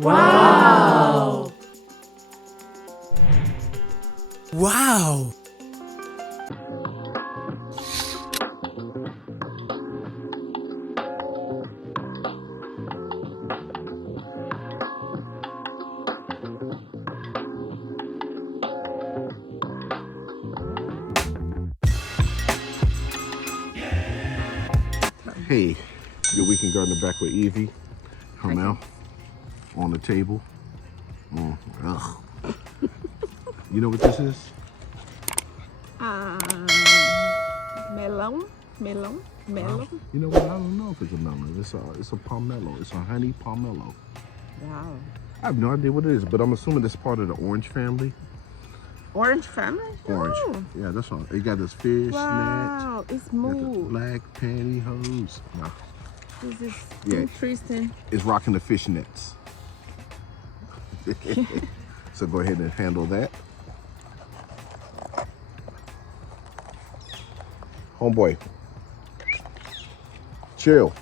Wow! Wow! Hey, your weekend gardener back with Evie. Hamel on the table. Ugh. You know what this is? Melon. You know what? I don't know if it's a melon. It's a pomelo. It's a honey pomelo. Wow. I have no idea what it is, but I'm assuming it's part of the orange family. Orange family? Orange. Oh. Yeah, that's all. It got this fish, Wow, it's smooth. black pantyhose. Nah. This is Yeah. interesting. It's rocking the fishnets. So go ahead and handle that. Homeboy, chill.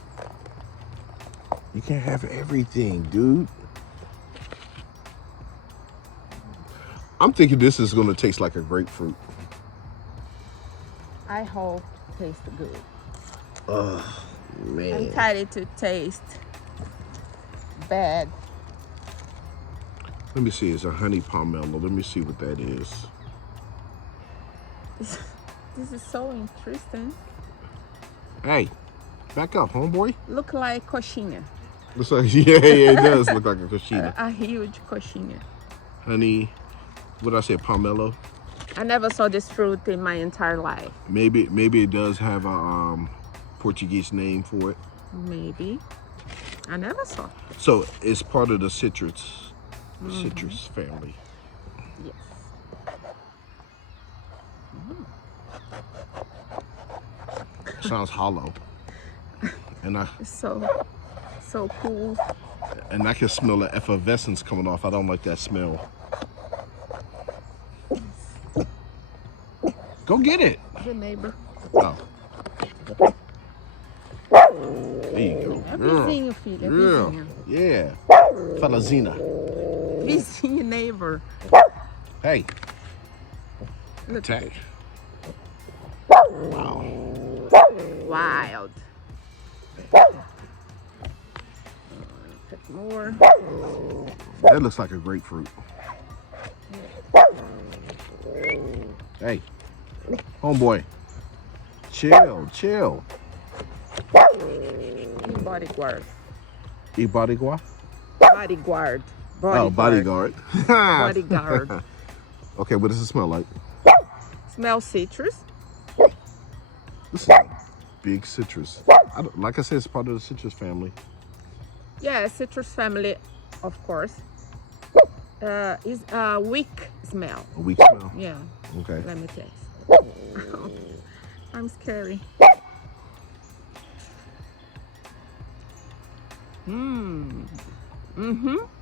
You can't have everything, dude. I'm thinking this is gonna taste like a grapefruit. I hope it tastes good. Ugh, I'm man. tired to taste bad. Let me see, it's a honey pomelo. Let me see what that is. This is so interesting. Hey, back up, homeboy. Look like coxinha. Looks like, yeah, it does look like a coxina. A huge coxinha. Honey, what did I say, pomelo? I never saw this fruit in my entire life. Maybe it does have a Portuguese name for it. Maybe. I never saw. So it's part of the citrus family. Yes. Sounds hollow, and It's so cool. I can smell the effervescence coming off. I don't like that smell. Go get it. The neighbor. Oh. There you go. É vizinho, filho. É vizinho. Yeah. Felazina. Vizinho, neighbor. Hey. Look. Attack. Wow. Wild. Put more. That looks like a grapefruit. Hey. Homeboy. Chill. Bodyguard. Ibarigua? Bodyguard. Oh, bodyguard. Bodyguard. Okay, what does it smell like? Smell citrus. This is a big citrus. Like I said, it's part of the citrus family. Yeah, citrus family, of course. Is a weak smell. A weak smell. Yeah. Okay. Let me taste. I'm scary.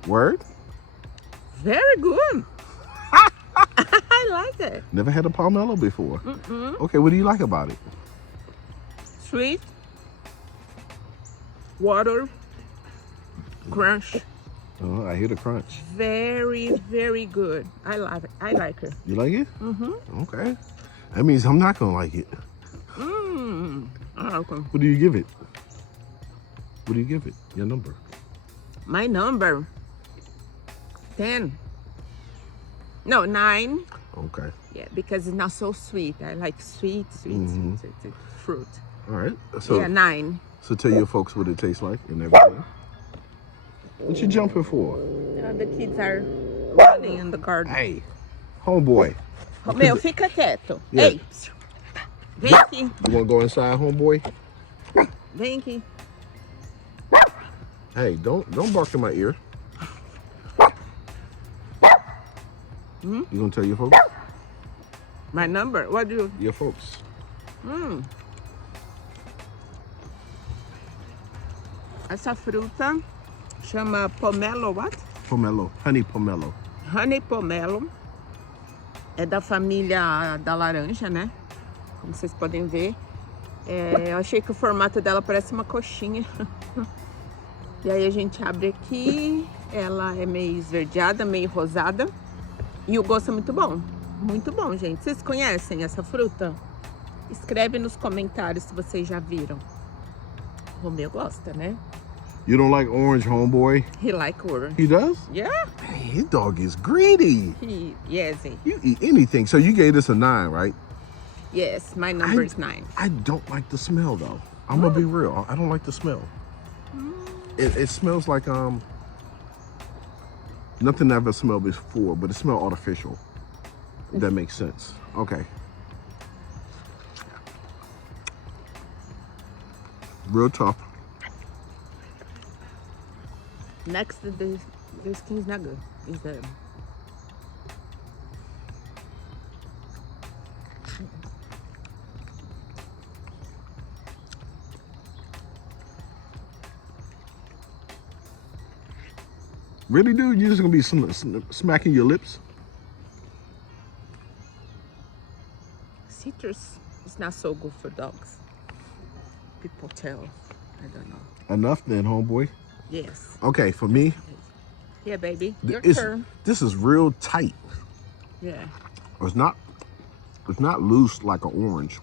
Word? Very good. I like it. Never had a pomelo before. Okay, what do you like about it? Sweet. Water. Crunch. Oh, I hear the crunch. Very, very good. I love it. I like it. You like it? Okay. That means I'm not gonna like it. Okay. What do you give it? What do you give it? Your number? My number. 10. No, 9. Okay. Yeah, because it's not so sweet. I like sweet fruit. All right. So, Yeah, 9. so tell your folks what it tastes like and everything. What you jumping for? The kids are running in the garden. Hey, homeboy. Meu, fica quieto. Yeah. Ei, vem aqui. You want to go inside, homeboy? Vem aqui. Hey, don't bark in my ear. You gonna tell your folks? My number. What do you? Your folks. Essa fruta chama pomelo, what? Pomelo, honey pomelo. Honey Pomelo. É da família da laranja, né? Como vocês podem ver. Eu achei que o formato dela parece uma coxinha. E aí a gente abre aqui Ela é meio esverdeada, meio rosada. E o gosto é muito bom. Muito bom, gente. Vocês conhecem essa fruta? Escreve nos comentários se vocês já viram. O Romeu gosta, né? You don't like orange, homeboy? He like orange. He does? Yeah. Man, his dog is greedy. Yes. You eat anything. So you gave this a 9, right? Yes, my number is 9. I don't like the smell though. I'm gonna be real. I don't like the smell. It smells like nothing I've ever smelled before, but it smells artificial. If that makes sense. Okay. Real tough. Next, the skin's not good. Is the Really, dude? You're just gonna be smacking your lips? citrus is not so good for dogs. People tell. I don't know. Enough then, homeboy. Yes. Okay, for me, Yeah, baby. Your it's, turn. this is real tight. Yeah. It's not loose like an orange.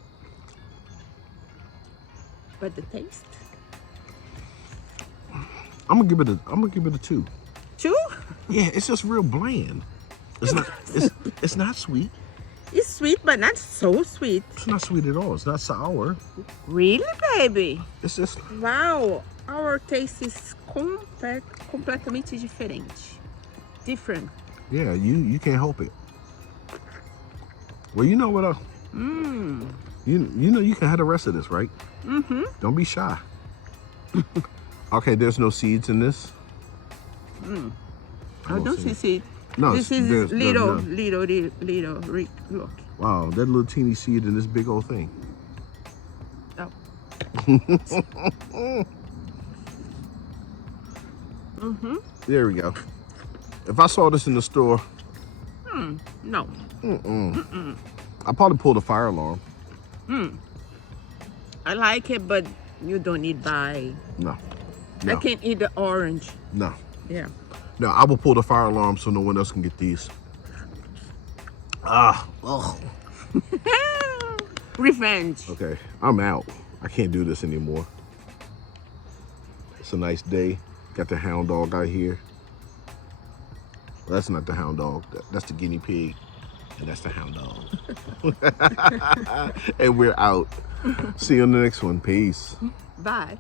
But the taste? I'm gonna give it a 2. 2? Yeah, it's just real bland. It's not it's not sweet. It's sweet, but not so sweet. It's not sweet at all. It's not sour. Really, baby? It's just Wow. Our taste is completamente diferente. Different. yeah, you can't help it. Well, you know what you know you can have the rest of this, right? Mm-hmm. Don't be shy. Okay, there's no seeds in this. I don't see seed. No, This there's is little, none. look. Wow, that little teeny seed in this big old thing. Oh. There we go. If I saw this in the store, No. I'd probably pull the fire alarm. I like it, but you don't need buy. No. I can't eat the orange. No. Yeah. No, I will pull the fire alarm so no one else can get these. Ugh. Revenge. Okay, I'm out. I can't do this anymore. It's a nice day. Got the hound dog out here. Well, that's not the hound dog. That's the guinea pig. And that's the hound dog. And we're out. See you on the next one. Peace. Bye.